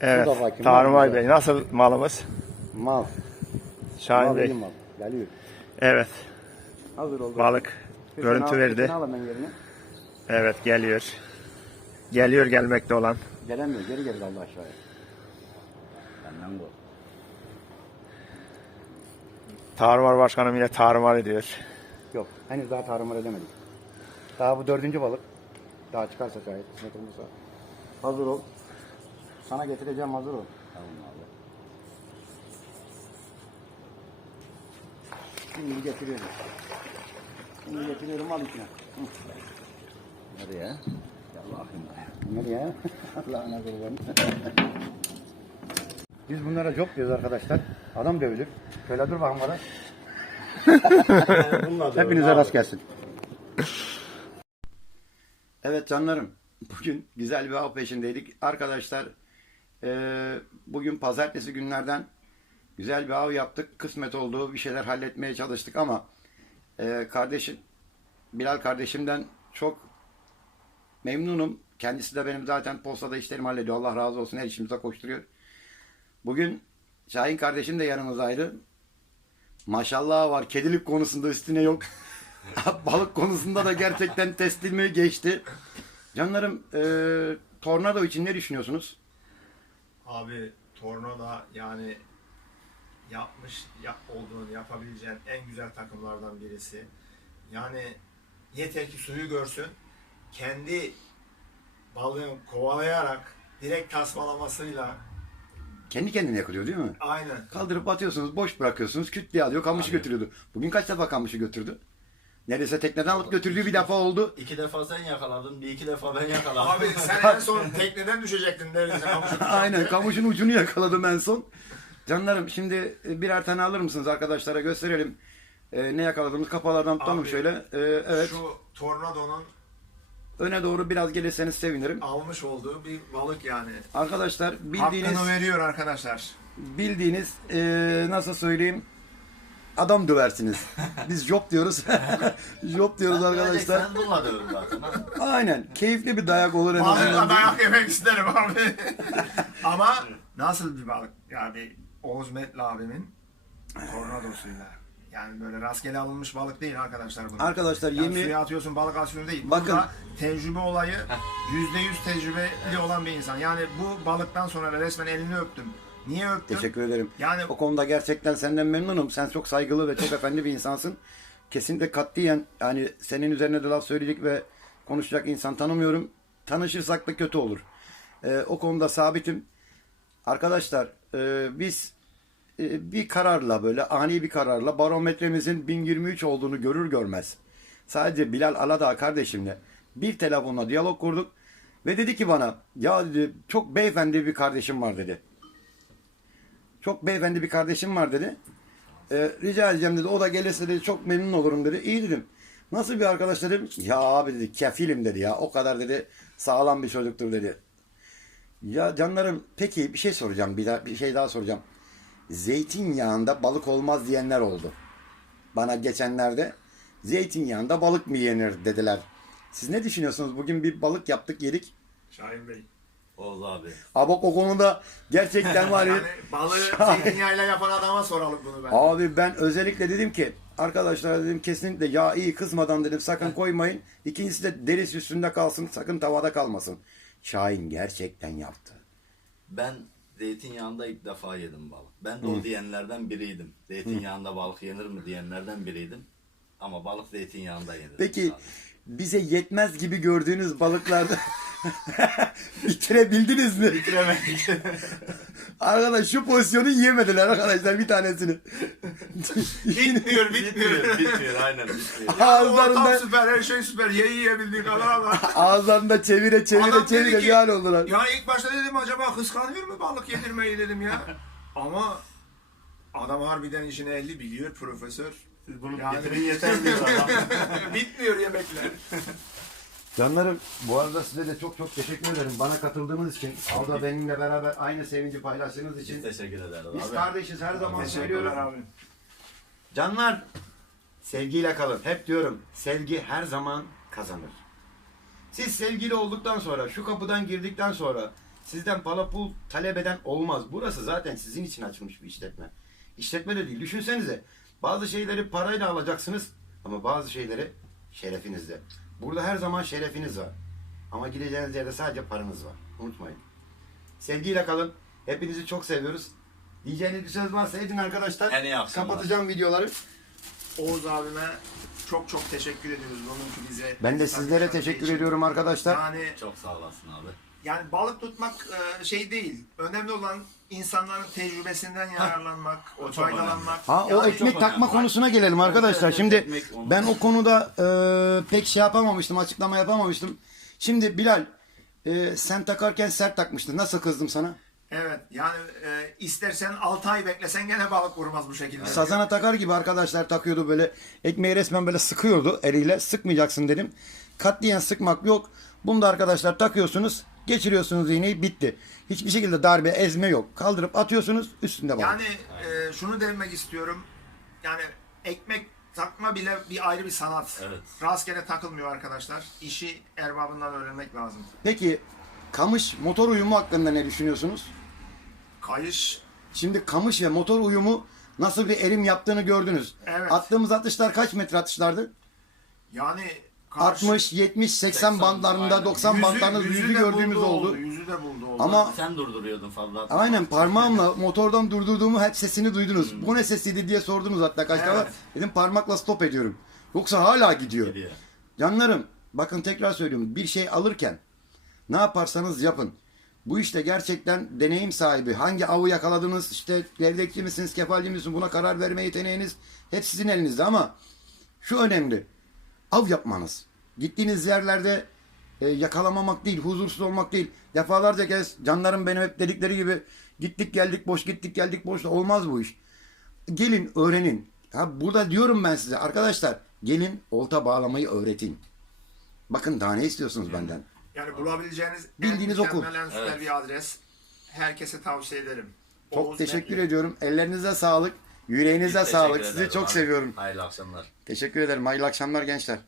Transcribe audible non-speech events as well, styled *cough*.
Evet. Bu da güzel. Bey nasıl malımız? Mal. Şahin mal Bey. iyi mal. Geliyor. Evet. Hazır oldu. Balık Bir görüntü bir verdi. al hemen. Evet geliyor. Geliyor gelmekte olan. Gelemiyor. Geri geri kaldı aşağıya. Benden bu. Tarumar Başkanım yine tarumar ediyor. Yok. Henüz daha tarumar edemedik. Daha bu dördüncü balık. Daha çıkarsa şayet. Hazır ol. Sana getireceğim hazır ol. Tamam abi. Şimdi getiriyorum. Şimdi getiriyorum al içine. Nereye? Allah'ım. Nereye? *laughs* Allah'ına kurban. Biz bunlara job diyoruz arkadaşlar. Adam dövülür. Şöyle dur bakın bana. Hepinize rast gelsin. Evet canlarım. Bugün güzel bir av peşindeydik. Arkadaşlar eee, bugün pazartesi günlerden güzel bir av yaptık. Kısmet oldu. Bir şeyler halletmeye çalıştık ama eee, kardeşim Bilal kardeşimden çok memnunum. Kendisi de benim zaten postada işlerimi hallediyor. Allah razı olsun her işimize koşturuyor. Bugün Şahin kardeşim de yanımızdaydı. Maşallah var. Kedilik konusunda üstüne yok. *laughs* Balık konusunda da gerçekten teslimi geçti. Canlarım eee tornado için ne düşünüyorsunuz? Abi Tornado yani yapmış yap, olduğunu yapabileceğin en güzel takımlardan birisi. Yani yeter ki suyu görsün. Kendi balığını kovalayarak direkt tasmalamasıyla Kendi kendine yakılıyor değil mi? aynen. Kaldırıp atıyorsunuz, boş bırakıyorsunuz, küt diye alıyor, kamışı götürüyordu. Bugün kaç defa kamışı götürdü? Neredeyse tekneden alıp götürdüğü bir defa oldu. İki defa sen yakaladın, bir iki defa ben yakaladım. Abi sen en son tekneden düşecektin neredeyse kamışı *laughs* Aynen kamışın ucunu yakaladım en son. Canlarım şimdi e, birer tane alır mısınız arkadaşlara gösterelim. Ee, ne yakaladığımız kapalardan tutalım Abi, şöyle. Ee, evet Şu Tornado'nun öne doğru biraz gelirseniz sevinirim. almış olduğu bir balık yani. Arkadaşlar bildiğiniz Hakkını veriyor arkadaşlar. bildiğiniz e, nasıl söyleyeyim adam döversiniz. Biz job diyoruz. *laughs* job diyoruz arkadaşlar. Sen bununla zaten. Aynen keyifli bir dayak olur en Balıkla azından. dayak yemek isterim abi. *laughs* Ama nasıl bir balık? Yani Oğuz Metli abimin tornadosuyla. Yani böyle rastgele alınmış balık değil arkadaşlar bunlar. Arkadaşlar yani yemi suya atıyorsun balık asıyorsun değil. Bakın. Burada tecrübe olayı yüzde yüz tecrübeli olan bir insan. Yani bu balıktan sonra resmen elini öptüm. Niye öptüm? Teşekkür ederim. Yani O konuda gerçekten senden memnunum. Sen çok saygılı ve çok efendi bir insansın. Kesinlikle katliyen yani senin üzerine de laf söyleyecek ve konuşacak insan tanımıyorum. Tanışırsak da kötü olur. Ee, o konuda sabitim. Arkadaşlar e, biz e, bir kararla böyle ani bir kararla barometremizin 1023 olduğunu görür görmez. Sadece Bilal Aladağ kardeşimle bir telefonla diyalog kurduk. Ve dedi ki bana ya dedi çok beyefendi bir kardeşim var dedi. Çok beyefendi bir kardeşim var dedi. Ee, rica edeceğim dedi. O da gelirse dedi çok memnun olurum dedi. İyi dedim. Nasıl bir arkadaş dedim. Ya abi dedi kefilim dedi ya. O kadar dedi sağlam bir çocuktur dedi. Ya canlarım peki bir şey soracağım. Bir, daha, bir şey daha soracağım. Zeytinyağında balık olmaz diyenler oldu. Bana geçenlerde zeytinyağında balık mı yenir dediler. Siz ne düşünüyorsunuz? Bugün bir balık yaptık yedik. Şahin Bey. Oğuz abi. Abok o konuda gerçekten var ya. *laughs* Yani balığı zeytinyağıyla yapan adama soralım bunu ben. Abi ben özellikle dedim ki arkadaşlar dedim kesinlikle yağ iyi kızmadan dedim sakın koymayın. İkincisi de derisi üstünde kalsın sakın tavada kalmasın. Şahin gerçekten yaptı. Ben zeytinyağında ilk defa yedim balık. Ben de o diyenlerden biriydim. Zeytinyağında balık yenir mi diyenlerden biriydim. Ama balık zeytinyağında yenir. Peki abi. bize yetmez gibi gördüğünüz balıklarda *laughs* *laughs* bitirebildiniz mi? Bitiremedik. *laughs* Arkadaş şu pozisyonu yiyemediler arkadaşlar bir tanesini. *laughs* Bitmiyor, bitmiyor. bitmiyor, bitmiyor. Aynen bitmiyor. Ağızlarında süper, her şey süper. Ye yiyebildiğin kadar ama. ağızlarında çevire çevire Adam çevire ki, bir hal oldular. Ya ilk başta dedim acaba kıskanıyor mu balık yedirmeyi dedim ya. Ama adam harbiden işini ehli biliyor profesör. Siz bunu Yani- getirin yeter diyor adam. Canlarım bu arada size de çok çok teşekkür ederim. Bana katıldığınız için, Alda benimle beraber aynı sevinci paylaştığınız için. Teşekkür ederiz Biz abi. kardeşiz her zaman söylüyorum. Abi. Canlar sevgiyle kalın. Hep diyorum sevgi her zaman kazanır. Siz sevgili olduktan sonra şu kapıdan girdikten sonra Sizden para pul talep eden olmaz. Burası zaten sizin için açılmış bir işletme. İşletme de değil. Düşünsenize. Bazı şeyleri parayla alacaksınız ama bazı şeyleri şerefinizle. Burada her zaman şerefiniz var. Ama gideceğiniz yerde sadece paranız var. Unutmayın. Sevgiyle kalın. Hepinizi çok seviyoruz. Diyeceğiniz bir söz varsa edin arkadaşlar. En iyi akşamlar. Kapatacağım videoları. Oğuz abime çok çok teşekkür ediyoruz bunun ki bize. Ben de sizlere teşekkür için. ediyorum arkadaşlar. Yani Çok sağ olasın abi. Yani balık tutmak e, şey değil. Önemli olan insanların tecrübesinden yararlanmak, o faydalanmak. Ha o Yani ekmek çok takma önemli. konusuna gelelim arkadaşlar. evet, Şimdi ekmek olmaz. ben o konuda e, pek şey yapamamıştım, açıklama yapamamıştım. Şimdi Bilal e, sen takarken sert takmıştın. Nasıl kızdım sana? Evet yani e, istersen 6 ay beklesen gene balık vurmaz bu şekilde. Sazana takar gibi arkadaşlar takıyordu böyle. Ekmeği resmen böyle sıkıyordu eliyle. Sıkmayacaksın dedim. Katliyen sıkmak yok. Bunu da arkadaşlar takıyorsunuz. Geçiriyorsunuz iğneyi bitti. Hiçbir şekilde darbe ezme yok. Kaldırıp atıyorsunuz üstünde balık. Yani e, şunu demek istiyorum. Yani ekmek takma bile bir ayrı bir sanat. Evet. Rastgele takılmıyor arkadaşlar. İşi erbabından öğrenmek lazım. Peki kamış motor uyumu hakkında ne düşünüyorsunuz? Kayış Şimdi kamış ve motor uyumu nasıl bir erim yaptığını gördünüz. Evet. Attığımız atışlar kaç metre atışlardı? yani karşı- 60, 70, 80, 80, bandlarında aynen. 90 bantlarında yüzü, de gördüğümüz buldu oldu. Yüzü de buldu oldu. Ama Sen durduruyordun fazla. aynen parmağımla *laughs* motordan durdurduğumu hep sesini duydunuz. Bu ne sesiydi diye sordunuz hatta kaç Evet. defa. Dedim parmakla stop ediyorum. Yoksa hala gidiyor. Geliyor. Canlarım bakın tekrar söylüyorum bir şey alırken ne yaparsanız yapın. Bu işte gerçekten deneyim sahibi. Hangi avı yakaladınız işte levdekçi misiniz kefalci misiniz buna karar verme yeteneğiniz hep sizin elinizde ama şu önemli. Av yapmanız. Gittiğiniz yerlerde e, yakalamamak değil, huzursuz olmak değil. Defalarca kez canlarım benim hep dedikleri gibi gittik geldik boş gittik geldik boş olmaz bu iş. Gelin öğrenin. Ha, burada diyorum ben size arkadaşlar gelin olta bağlamayı öğretin. Bakın daha ne istiyorsunuz benden? Yani bulabileceğiniz Bildiğiniz en okul. en süper Evet. bir adres. Herkese tavsiye ederim. Çok Oğuz teşekkür Netli. ediyorum. Ellerinize sağlık. Yüreğinize Teşekkür sağlık. ederim Sizi çok abi. seviyorum. Hayırlı akşamlar. Teşekkür ederim. Hayırlı akşamlar gençler.